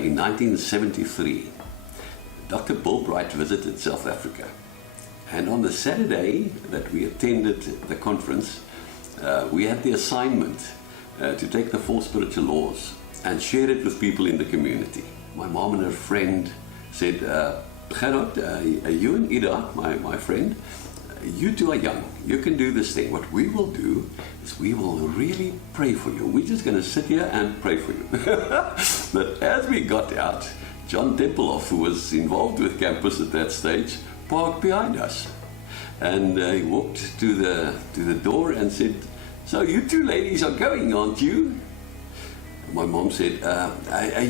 In 1973, Dr. Bill Bright visited South Africa. And on the Saturday that we attended the conference, we had the assignment to take the 4 spiritual laws and share it with people in the community. My mom and her friend said, Gerard, you and Ida, my friend, you two are young. You can do this thing. What we will do is we will really pray for you. We're just going to sit here and pray for you. But as we got out, John Tempelhoff, who was involved with campus at that stage, parked behind us. And he walked to the door and said, "So you two ladies are going, aren't you?" My mom said,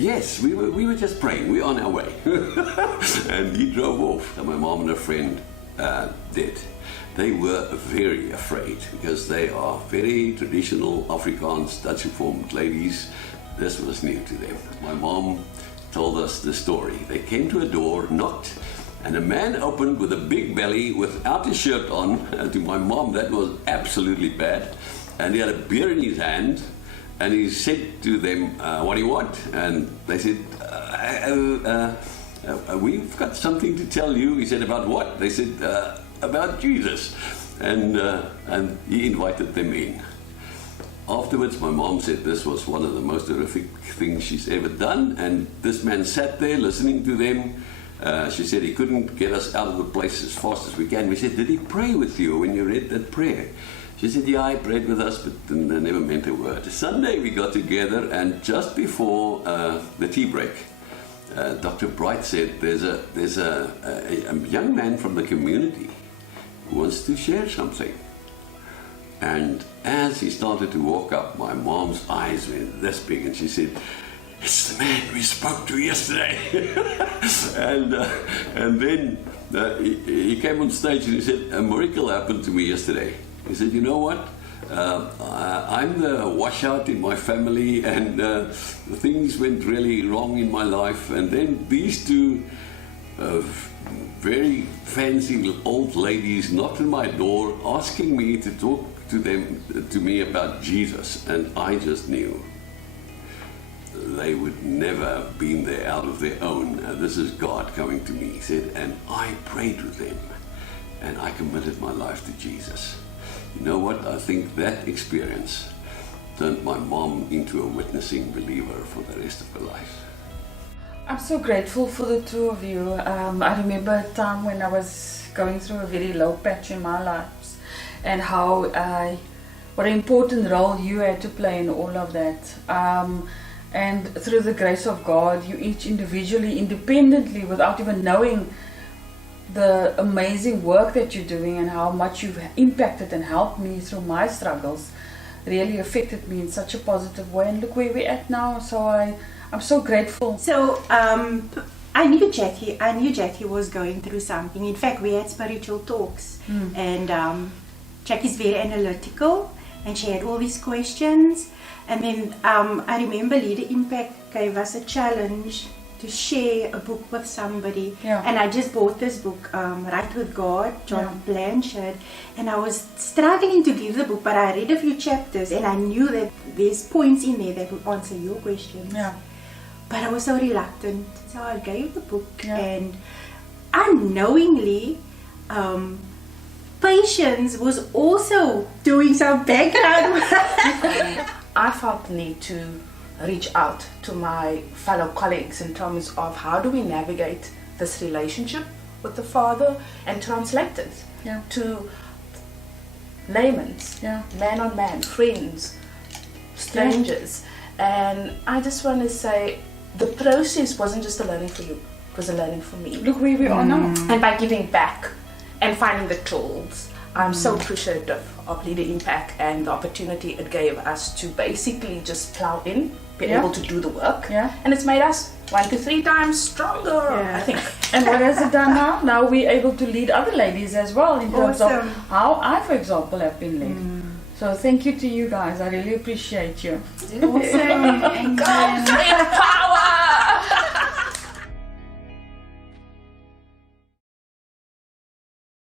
yes, we were just praying. We're on our way. And he drove off. So my mom and her friend did. They were very afraid because they are very traditional Afrikaans, Dutch Reformed ladies. This was new to them. My mom told us the story. They came to a door, knocked, and a man opened with a big belly without his shirt on. To my mom, that was absolutely bad. And he had a beer in his hand. And he said to them, what do you want? And they said, we've got something to tell you. He said, about what? They said, about Jesus. And he invited them in. Afterwards, my mom said this was one of the most horrific things she's ever done. And this man sat there listening to them. She said he couldn't get us out of the place as fast as we can. We said, did he pray with you when you read that prayer? She said, yeah, he prayed with us, but they never meant a word. Sunday we got together, and just before the tea break, Dr. Bright said, there's a young man from the community who wants to share something. And as he started to walk up, my mom's eyes went this big, and she said, it's the man we spoke to yesterday. and then he came on stage and he said, a miracle happened to me yesterday. He said, you know what, I'm the washout in my family, and things went really wrong in my life, and then these two very fancy old ladies knocked on my door asking me to talk to me about Jesus, and I just knew they would never have been there out of their own. This is God coming to me, he said, and I prayed with them, and I committed my life to Jesus. You know what? I think that experience turned my mom into a witnessing believer for the rest of her life. I'm so grateful for the two of you. I remember a time when I was going through a very low patch in my life, and what an important role you had to play in all of that. And through the grace of God, you each individually, independently, without even knowing the amazing work that you're doing and how much you've impacted and helped me through my struggles, really affected me in such a positive way. And look where we're at now. So I'm so grateful. So I knew Jackie was going through something. In fact, we had spiritual talks, and Jackie's very analytical, and she had all these questions. And then I remember Leader Impact gave us a challenge to share a book with somebody. Yeah. And I just bought this book, Right with God, John Blanchard, and I was struggling to give the book, but I read a few chapters and I knew that there's points in there that would answer your questions. Yeah. But I was so reluctant, so I gave the book, and unknowingly, Patience was also doing some background work. I felt the need to reach out to my fellow colleagues in terms of how do we navigate this relationship with the Father and translate it to layman's, man on man, friends, strangers. And I just want to say the process wasn't just a learning for you, it was a learning for me. Look where we are now. And by giving back and finding the tools, I'm so appreciative of Leader Impact and the opportunity it gave us to basically just plow in, be able to do the work, and it's made us 1 to 3 times stronger, I think. And what has it done now? Now we're able to lead other ladies as well in terms of how I, for example, have been led. So thank you to you guys. I really appreciate you. Awesome.